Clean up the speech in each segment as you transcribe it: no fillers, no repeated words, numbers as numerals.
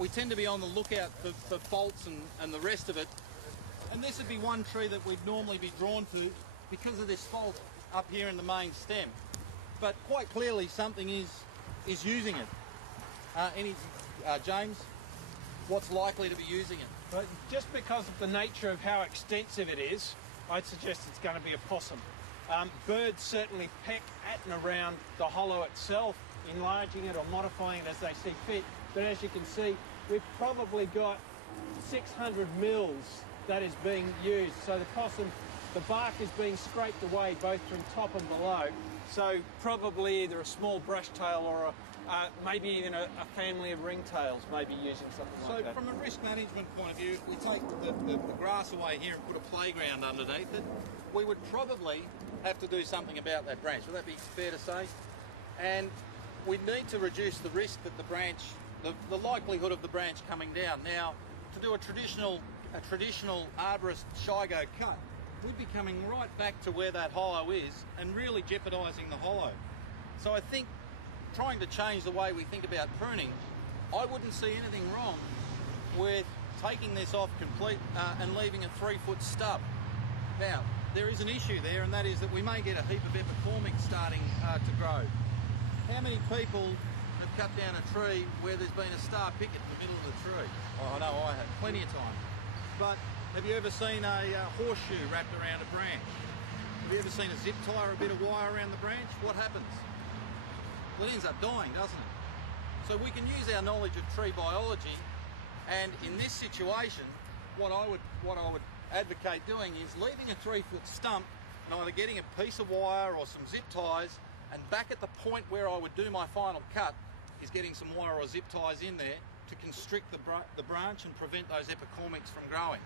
we tend to be on the lookout for faults and the rest of it. And this would be one tree that we'd normally be drawn to because of this fault up here in the main stem. But quite clearly something is using it. James, what's likely to be using it? But just because of the nature of how extensive it is, I'd suggest it's going to be a possum. Birds certainly peck at and around the hollow itself, enlarging it or modifying it as they see fit. But as you can see, we've probably got 600 mils that is being used. So the possum, the bark is being scraped away both from top and below. So probably either a small brush tail or maybe even a family of ringtails may be using something like that. So from a risk management point of view, if we take the grass away here and put a playground underneath it, we would probably have to do something about that branch. Would that be fair to say? And we need to reduce the risk that the branch, the likelihood of the branch coming down. Now, to do a traditional arborist Shigo cut, we'd be coming right back to where that hollow is and really jeopardising the hollow. So I think trying to change the way we think about pruning, I wouldn't see anything wrong with taking this off complete and leaving a 3-foot stub. Now, there is an issue there, and that is that we may get a heap of epicormic starting to grow. How many people have cut down a tree where there's been a star picket in the middle of the tree? Oh, I know I have, plenty of time. But have you ever seen a horseshoe wrapped around a branch? Have you ever seen a zip tie or a bit of wire around the branch? What happens? Well, it ends up dying, doesn't it? So we can use our knowledge of tree biology, and in this situation, what I would advocate doing is leaving a 3-foot stump and either getting a piece of wire or some zip ties, and back at the point where I would do my final cut is getting some wire or zip ties in there to constrict the branch and prevent those epicormics from growing.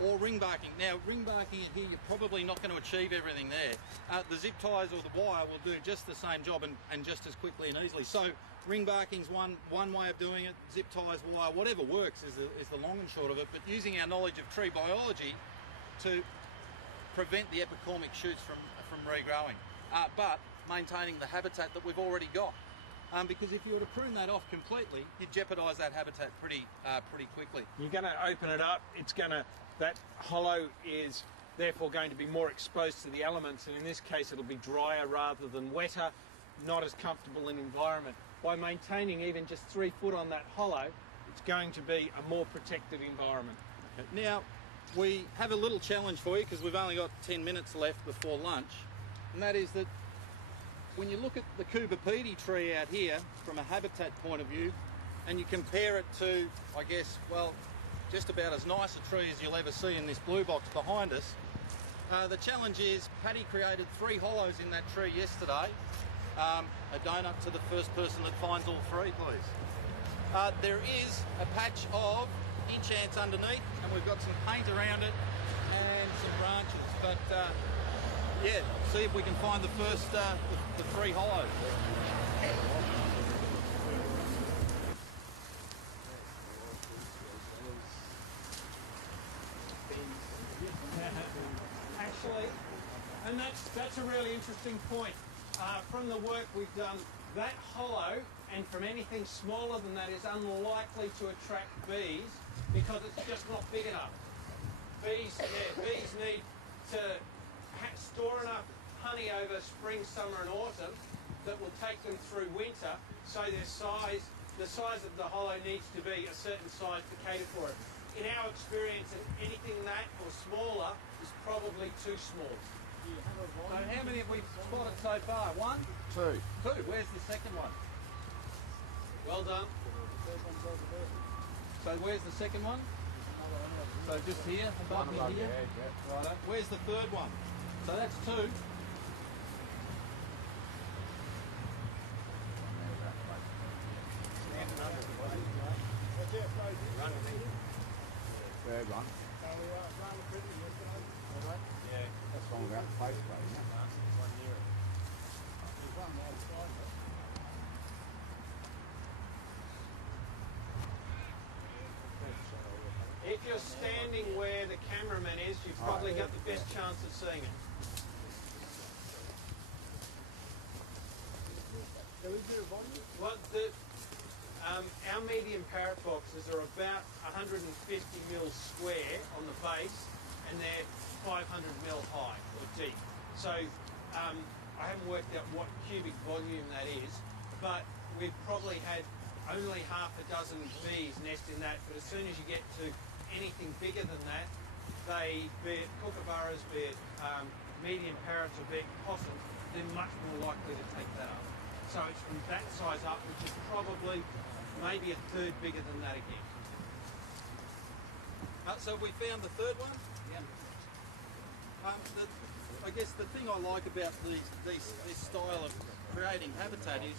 Or ring barking. Now, ring barking in here, you're probably not going to achieve everything there. The zip ties or the wire will do just the same job and just as quickly and easily. So ring barking's one way of doing it. Zip ties, wire, whatever works is the long and short of it. But using our knowledge of tree biology to prevent the epicormic shoots from regrowing, but maintaining the habitat that we've already got. Because if you were to prune that off completely, you'd jeopardise that habitat pretty quickly. You're going to open it up. That hollow is therefore going to be more exposed to the elements, and in this case it'll be drier rather than wetter, not as comfortable an environment. By maintaining even just 3 foot on that hollow, it's going to be a more protected environment. Now, we have a little challenge for you because we've only got 10 minutes left before lunch, and that is that when you look at the Kubapedi tree out here from a habitat point of view, and you compare it to, I guess, well, just about as nice a tree as you'll ever see in this blue box behind us, the challenge is Paddy created 3 hollows in that tree yesterday. A donut to the first person that finds all 3, please. There is a patch of inch ants underneath, and we've got some paint around it and some branches. But yeah, see if we can find the first the 3 hollows. Actually, and that's a really interesting point. From the work we've done, that hollow, and from anything smaller than that, is unlikely to attract bees because it's just not big enough. Bees need to store enough honey over spring, summer and autumn that will take them through winter, so the size of the hollow needs to be a certain size to cater for it. In our experience, anything that or smaller is probably too small. So how many have we spotted so far? 1? 2. 2. Where's the second one? Well done. So where's the second one? So just here, above me here? Yeah. Righto. Where's the third one? So that's 2. Third one. Yeah. That's one without the place plate, isn't it? One near it. There's one right beside it. If you're standing where the cameraman is, you've probably got the best chance of seeing it. So is there a body? Well, Our medium parrot boxes are about 150 mil square on the base, and they're 500 mil high or deep. So I haven't worked out what cubic volume that is, but we've probably had only half a dozen bees nest in that. But as soon as you get to anything bigger than that, they, be it kookaburras, be it medium parrots or be it possums, they're much more likely to take that up. So it's from that size up, which is probably maybe a third bigger than that again. So we found the third one? Yeah. I guess the thing I like about this style of creating habitat is,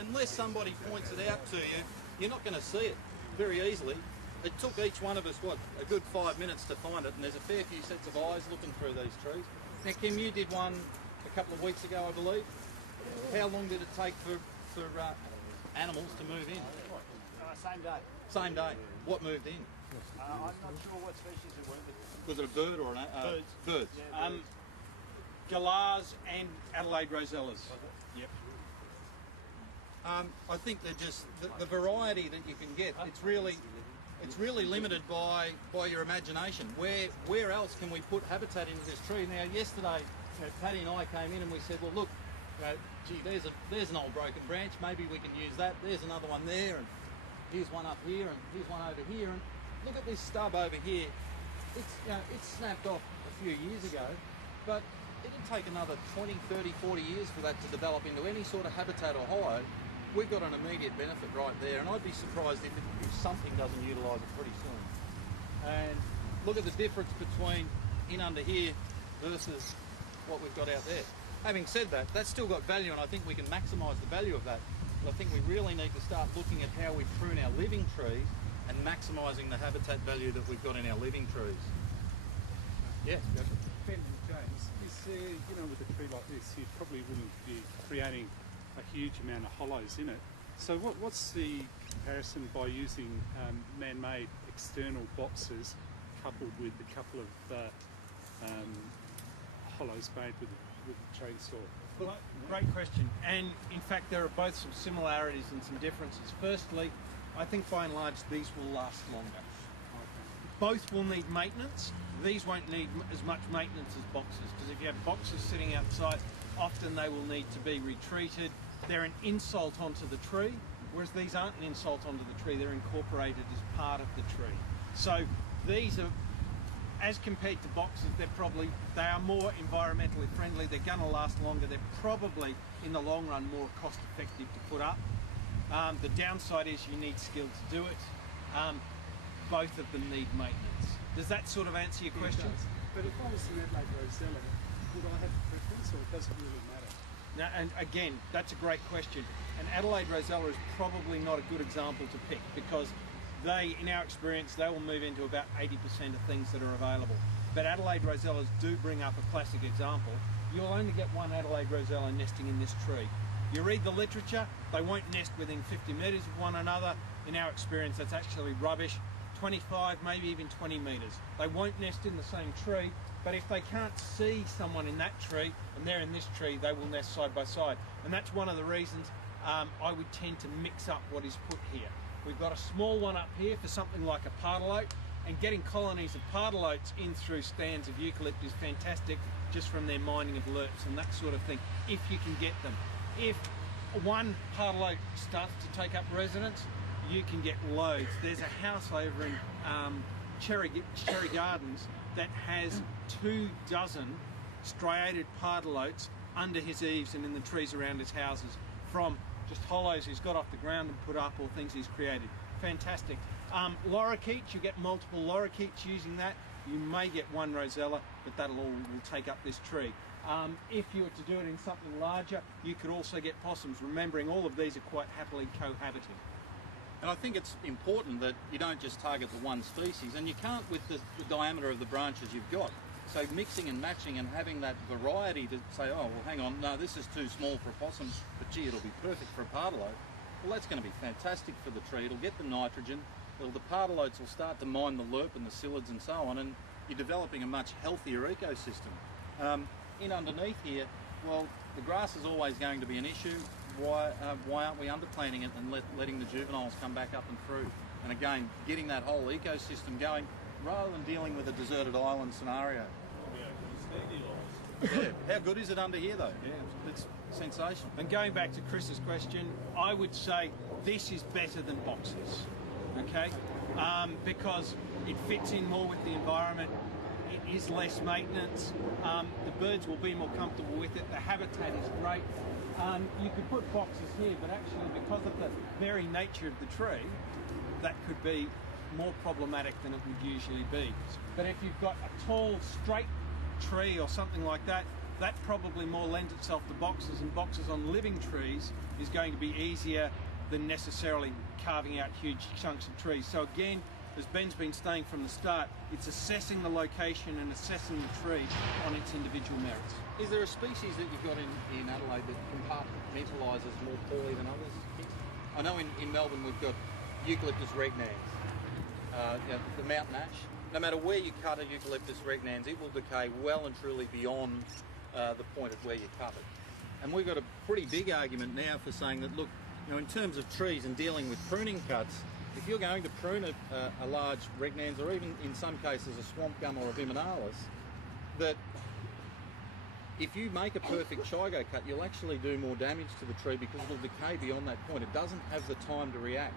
unless somebody points it out to you, you're not going to see it very easily. It took each one of us, what, a good 5 minutes to find it, and there's a fair few sets of eyes looking through these trees. Now, Kim, you did one a couple of weeks ago, I believe. How long did it take for animals to move in? Same day. Same day. What moved in? I'm not sure what species it was. Was it a bird or an Birds. Birds. Yeah, galahs and Adelaide rosellas. Yep. I think they're just the variety that you can get. It's really limited by your imagination. Where else can we put habitat into this tree? Now, yesterday, Paddy and I came in and we said, well, look, gee, there's an old broken branch. Maybe we can use that. There's another one there, and here's one up here, and here's one over here. And look at this stub over here. It's snapped off a few years ago, but it'd take another 20, 30, 40 years for that to develop into any sort of habitat or hollow. We've got an immediate benefit right there, and I'd be surprised if something doesn't utilise it pretty soon. And look at the difference between in under here versus what we've got out there. Having said that, that's still got value, and I think we can maximise the value of that. But I think we really need to start looking at how we prune our living trees and maximising the habitat value that we've got in our living trees. Yes, Ben and James, with a tree like this, you probably wouldn't be creating a huge amount of hollows in it. So what's the comparison by using man-made external boxes coupled with a couple of hollows made with a chainsaw? Well, great question. And in fact, there are both some similarities and some differences. Firstly, I think by and large these will last longer. Both will need maintenance. These won't need as much maintenance as boxes, because if you have boxes sitting outside, often they will need to be retreated. They're an insult onto the tree, whereas these aren't an insult onto the tree, they're incorporated as part of the tree. So these are, as compared to boxes, they are more environmentally friendly, they're going to last longer, they're probably, in the long run, more cost effective to put up. The downside is you need skill to do it. Both of them need maintenance. Does that sort of answer your question? It does. But if I was an Adelaide rosella, would I have a preference, or it doesn't really matter? Now, and again, that's a great question. And Adelaide rosella is probably not a good example to pick, because they, in our experience, they will move into about 80% of things that are available. But Adelaide rosellas do bring up a classic example. You'll only get one Adelaide rosella nesting in this tree. You read the literature, they won't nest within 50 metres of one another. In our experience, that's actually rubbish. 25, maybe even 20 metres. They won't nest in the same tree, but if they can't see someone in that tree and they're in this tree, they will nest side by side. And that's one of the reasons I would tend to mix up what is put here. We've got a small one up here for something like a pardalote, and getting colonies of pardalotes in through stands of eucalypt is fantastic, just from their mining of lerps and that sort of thing, if you can get them. If one pardalote starts to take up residence, you can get loads. There's a house over in Cherry Gardens that has 24 striated pardalotes under his eaves and in the trees around his houses, from just hollows he's got off the ground and put up, or things he's created. Fantastic. Lorikeets, you get multiple lorikeets using that. You may get one rosella, but that'll all will take up this tree. If you were to do it in something larger, you could also get possums, remembering all of these are quite happily cohabiting. And I think it's important that you don't just target the one species, and you can't with the diameter of the branches you've got. So mixing and matching and having that variety to say, oh, well, hang on, no, this is too small for possums, but gee, it'll be perfect for a pardalote. Well, that's going to be fantastic for the tree. It'll get the nitrogen. The pardalotes will start to mine the lerp and the psyllids and so on, and you're developing a much healthier ecosystem. In underneath here, well, the grass is always going to be an issue. why aren't we underplanting it and letting the juveniles come back up and through? And again, getting that whole ecosystem going rather than dealing with a deserted island scenario. Yeah. How good is it under here though? Yeah, it's sensational. And going back to Chris's question, I would say this is better than boxes, okay? Because it fits in more with the environment. It is less maintenance. The birds will be more comfortable with it. The habitat is great. You could put boxes here, but actually because of the very nature of the tree, that could be more problematic than it would usually be. But if you've got a tall, straight tree or something like that, that probably more lends itself to boxes, and boxes on living trees is going to be easier than necessarily carving out huge chunks of trees. So again, as Ben's been saying from the start, it's assessing the location and assessing the tree on its individual merits. Is there a species that you've got in Adelaide that compartmentalises more poorly than others? I know in Melbourne we've got Eucalyptus regnans, the mountain ash. No matter where you cut a Eucalyptus regnans, it will decay well and truly beyond the point at where you cut it. And we've got a pretty big argument now for saying that, look, in terms of trees and dealing with pruning cuts, if you're going to prune a large regnans, or even in some cases a swamp gum or a viminalis, that if you make a perfect chigo cut, you'll actually do more damage to the tree because it'll decay beyond that point. It doesn't have the time to react.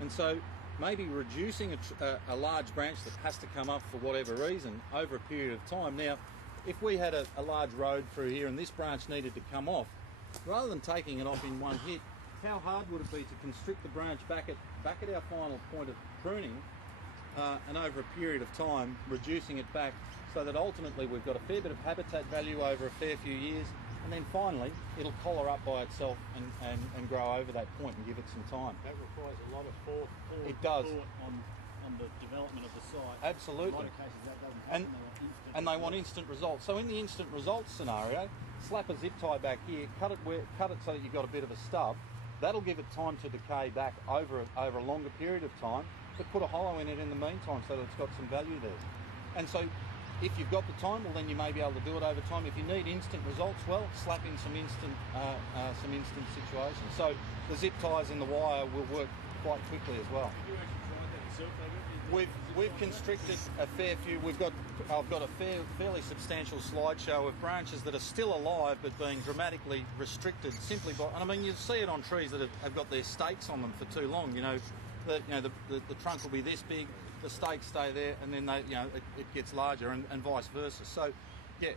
And so maybe reducing a large branch that has to come up for whatever reason over a period of time. Now, if we had a large road through here and this branch needed to come off, rather than taking it off in one hit, how hard would it be to constrict the branch back at our final point of pruning, and over a period of time reducing it back so that ultimately we've got a fair bit of habitat value over a fair few years, and then finally it'll collar up by itself and grow over that point and give it some time. That requires a lot of thought on the development of the site. Absolutely. In a lot of cases that doesn't happen. And they want instant results. So in the instant results scenario, slap a zip tie back here, cut it so that you've got a bit of a stub. That'll give it time to decay back over a longer period of time, but put a hollow in it in the meantime so that it's got some value there. And so if you've got the time, well then you may be able to do it over time. If you need instant results, well, slap in some instant situations. So the zip ties in the wire will work quite quickly as well. Did you actually try that yourself, David? We've constricted a fair few. I've got a fairly substantial slideshow of branches that are still alive but being dramatically restricted simply by. And I mean, you see it on trees that have got their stakes on them for too long. The trunk will be this big, the stakes stay there, and then it gets larger, and vice versa. So, yeah,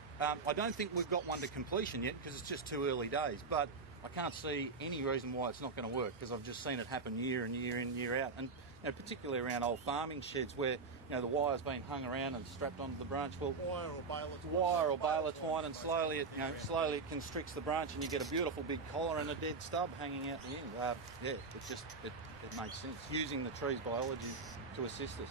I don't think we've got one to completion yet because it's just too early days. But I can't see any reason why it's not going to work because I've just seen it happen year in, year out, and particularly around old farming sheds where the wire's been hung around and strapped onto the branch. Well, wire or baler twine, and slowly it constricts the branch, and you get a beautiful big collar and a dead stub hanging out the end. It makes sense using the tree's biology to assist us.